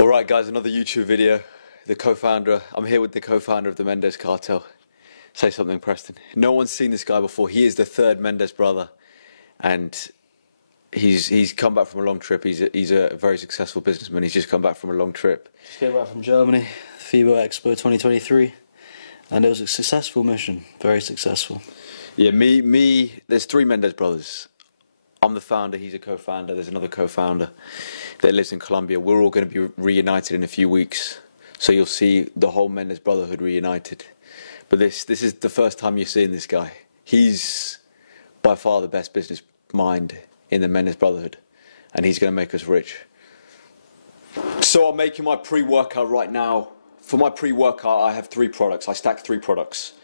Alright guys, another YouTube video. I'm here with the co-founder of the Mendez Cartel. Say something, Preston. No one's seen this guy before. He is the third Mendez brother, and he's come back from a long trip. He's a very successful businessman. He's just come back from a long trip. Just came back from Germany, FIBO Expo 2023, and it was a successful mission, very successful. Yeah, there's three Mendez brothers. I'm the founder, he's a co-founder, there's another co-founder that lives in Colombia. We're all going to be reunited in a few weeks, so you'll see the whole Mendez brotherhood reunited. But this is the first time you're seeing this guy. He's by far the best business mind in the Mendez brotherhood, and he's going to make us rich. So I'm making my pre-workout right now. For my pre-workout, I have 3 products. I stack 3 products.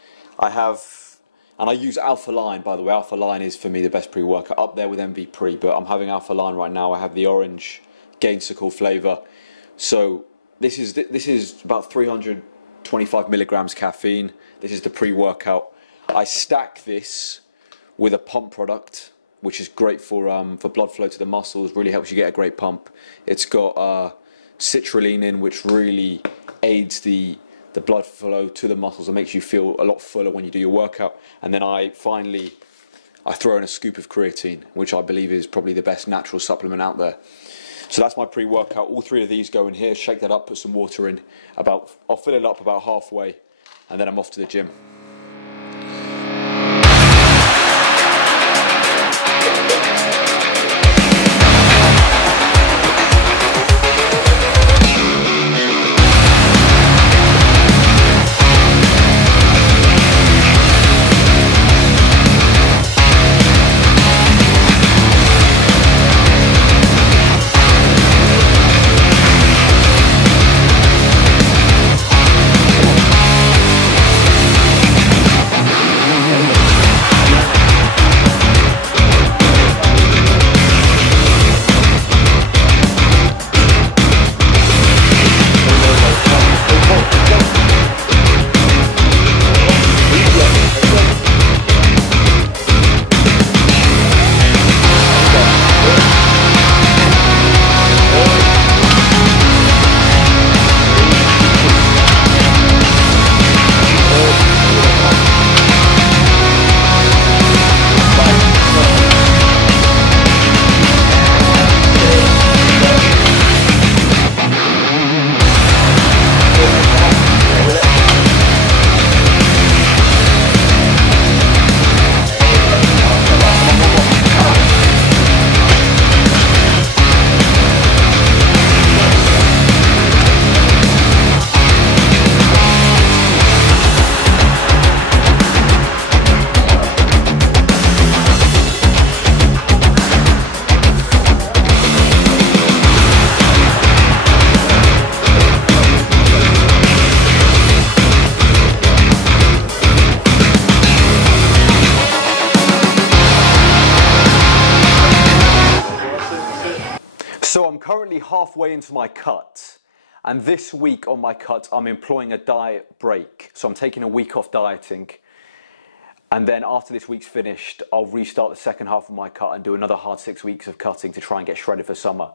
And I use Alpha Line, by the way. Alpha Line is, for me, the best pre-workout, up there with MV Pre, but I'm having Alpha Line right now. I have the orange Gainsicle flavour. So this is about 325 milligrams caffeine. This is the pre-workout. I stack this with a pump product, which is great for blood flow to the muscles, really helps you get a great pump. It's got citrulline in, which really aids the blood flow to the muscles and makes you feel a lot fuller when you do your workout. And then I throw in a scoop of creatine, which I believe is probably the best natural supplement out there. So that's my pre-workout. All 3 of these go in here, shake that up, put some water in. I'll fill it up about halfway, and then I'm off to the gym. So I'm currently halfway into my cut, and this week on my cut I'm employing a diet break. So I'm taking a week off dieting, and then after this week's finished I'll restart the second half of my cut and do another hard 6 weeks of cutting to try and get shredded for summer.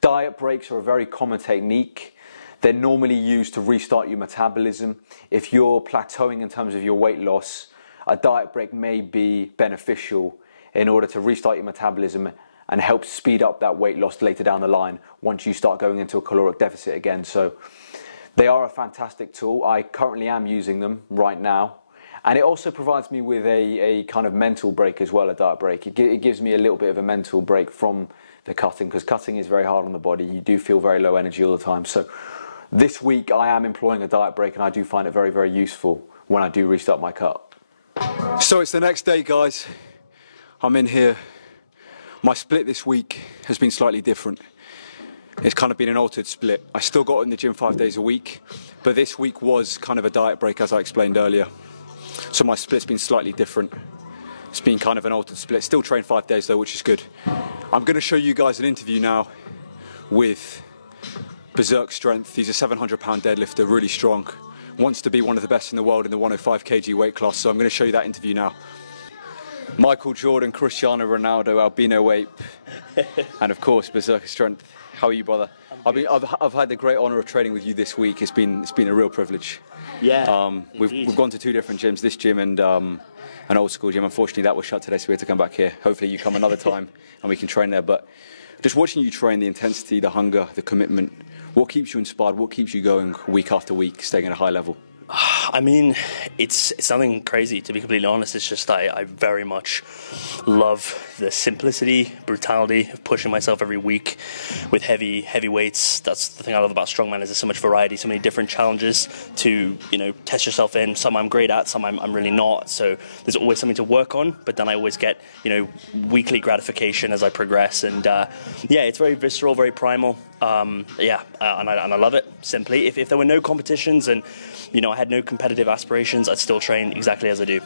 Diet breaks are a very common technique. They're normally used to restart your metabolism. If you're plateauing in terms of your weight loss, a diet break may be beneficial in order to restart your metabolism and help speed up that weight loss later down the line once you start going into a caloric deficit again. So they are a fantastic tool. I currently am using them right now. And it also provides me with a kind of mental break as well, a diet break. It gives me a little bit of a mental break from the cutting, because cutting is very hard on the body. You do feel very low energy all the time. So this week I am employing a diet break, and I do find it very, very useful when I do restart my cut. So it's the next day, guys. I'm in here. My split this week has been slightly different. It's kind of been an altered split. I still got in the gym 5 days a week, but this week was kind of a diet break, as I explained earlier. So my split's been slightly different. It's been kind of an altered split. Still train 5 days though, which is good. I'm going to show you guys an interview now with Berserk Strength. He's a 700-pound deadlifter, really strong. Wants to be one of the best in the world in the 105 kg weight class. So I'm going to show you that interview now. Michael Jordan, Cristiano Ronaldo, Albino Ape, and of course Berserker Strength. How are you, brother? I've had the great honour of training with you this week. It's been a real privilege. Yeah. We've gone to 2 different gyms, this gym and an old school gym. Unfortunately, that was shut today, so we had to come back here. Hopefully, you come another time and we can train there. But just watching you train, the intensity, the hunger, the commitment. What keeps you inspired? What keeps you going week after week, staying at a high level? I mean, it's something crazy, to be completely honest. It's just I very much love the simplicity, brutality of pushing myself every week with heavy weights. That's the thing I love about strongman, is there's so much variety, so many different challenges to, you know, test yourself in. Some I'm great at, some I'm really not. So there's always something to work on, but then I always get, you know, weekly gratification as I progress. And yeah, it's very visceral, very primal. And I love it, simply. If there were no competitions and, you know, I had no competitive aspirations, I'd still train exactly as I do.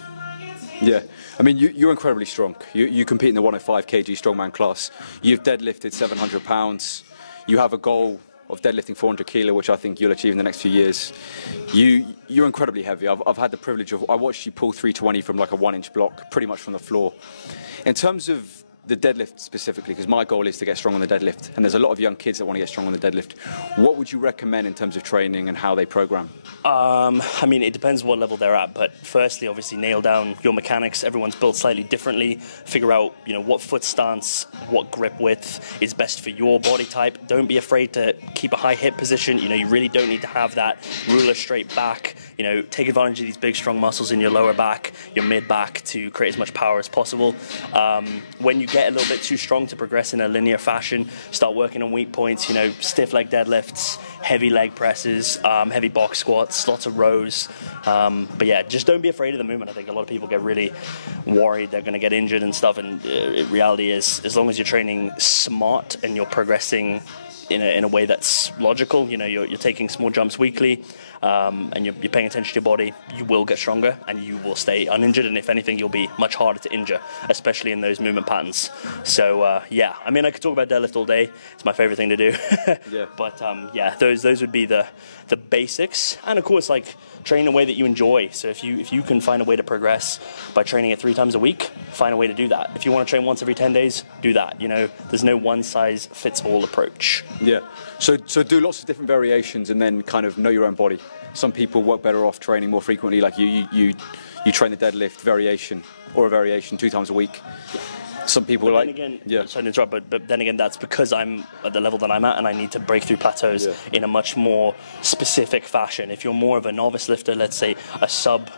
Yeah, I mean, you're incredibly strong. You compete in the 105 kg strongman class. You've deadlifted 700 pounds. You have a goal of deadlifting 400 kilo, which I think you'll achieve in the next few years. You're incredibly heavy. I've had the privilege of, I watched you pull 320 from like a 1-inch block, pretty much from the floor. In terms of the deadlift specifically, because my goal is to get strong on the deadlift, and there's a lot of young kids that want to get strong on the deadlift. What would you recommend in terms of training and how they program? I mean, it depends what level they're at, but firstly, obviously, nail down your mechanics. Everyone's built slightly differently. Figure out, you know, what foot stance, what grip width is best for your body type. Don't be afraid to keep a high hip position. You know, you really don't need to have that ruler straight back. You know, take advantage of these big, strong muscles in your lower back, your mid back, to create as much power as possible. When you get a little bit too strong to progress in a linear fashion, start working on weak points, you know, stiff leg deadlifts, heavy leg presses, heavy box squats, lots of rows. But yeah, just don't be afraid of the movement. I think a lot of people get really worried they're going to get injured and stuff, and reality is, as long as you're training smart and you're progressing in a way that's logical, you know, you're taking small jumps weekly, and you're paying attention to your body, you will get stronger and you will stay uninjured, and if anything, you'll be much harder to injure, especially in those movement patterns. So yeah, I mean, I could talk about deadlift all day. It's my favorite thing to do. Yeah. But yeah, those would be the basics, and of course, like, train in a way that you enjoy. So if you can find a way to progress by training it 3 times a week, find a way to do that. If you want to train once every 10 days, do that. You know, there's no one size fits all approach. Yeah, so do lots of different variations and then kind of know your own body. Some people work better off training more frequently, like you train the deadlift variation or a variation 2 times a week. Yeah. Some people But like, then again, yeah. sorry to interrupt, but then again, that's because I'm at the level that I'm at, and I need to break through plateaus in a much more specific fashion. If you're more of a novice lifter, let's say a sub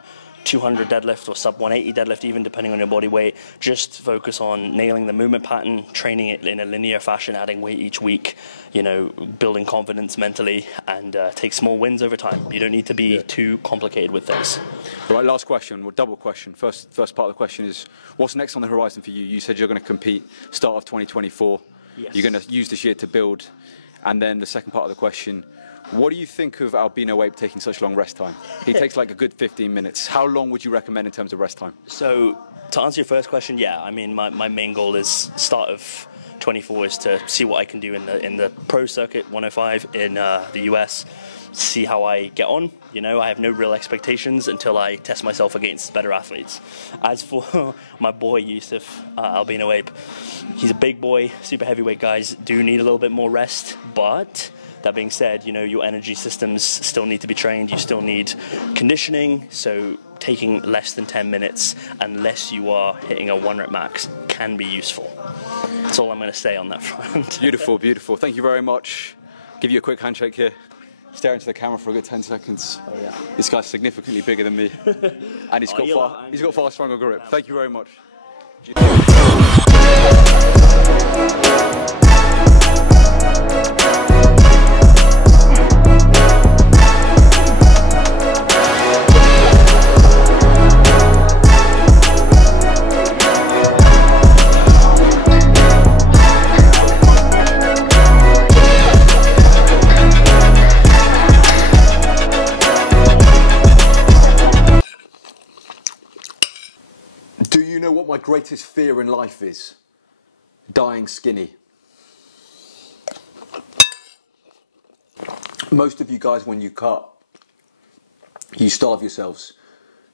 200 deadlift or sub 180 deadlift, even depending on your body weight, just focus on nailing the movement pattern, training it in a linear fashion, adding weight each week, you know, building confidence mentally, and take small wins over time. You don't need to be too complicated with things. All right, last question, well, double question. First part of the question is, what's next on the horizon for you? You said you're going to compete start of 2024. Yes. You're going to use this year to build. And then the second part of the question, what do you think of Albino Ape taking such long rest time? He takes like a good 15 minutes. How long would you recommend in terms of rest time? So, to answer your first question, yeah, I mean, my main goal is start of 24 is to see what I can do in the pro circuit 105 in the US, see how I get on. You know, I have no real expectations until I test myself against better athletes. As for my boy Yusuf, Albino Ape, he's a big boy, super heavyweight guys do need a little bit more rest, but that being said, you know, your energy systems still need to be trained, you still need conditioning, so taking less than 10 minutes, unless you are hitting a 1 rep max, can be useful. That's all I'm going to say on that front. Beautiful, beautiful. Thank you very much. Give you a quick handshake here. Stare into the camera for a good 10 seconds. Oh, yeah. This guy's significantly bigger than me. And he's got far stronger grip. Thank you very much. Do you know what my greatest fear in life is? Dying skinny. Most of you guys, when you cut, you starve yourselves.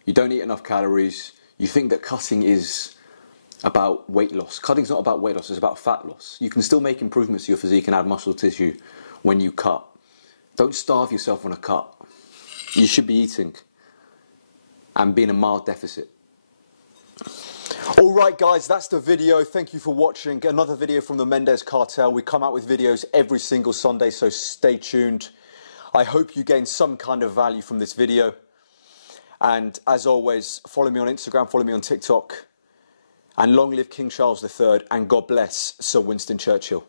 You don't eat enough calories. You think that cutting is about weight loss. Cutting's not about weight loss, it's about fat loss. You can still make improvements to your physique and add muscle tissue when you cut. Don't starve yourself on a cut. You should be eating and be in a mild deficit. Alright guys, that's the video. Thank you for watching. Another video from the Mendez Cartel. We come out with videos every single Sunday, so stay tuned. I hope you gain some kind of value from this video. And as always, follow me on Instagram, follow me on TikTok. And long live King Charles III, and God bless Sir Winston Churchill.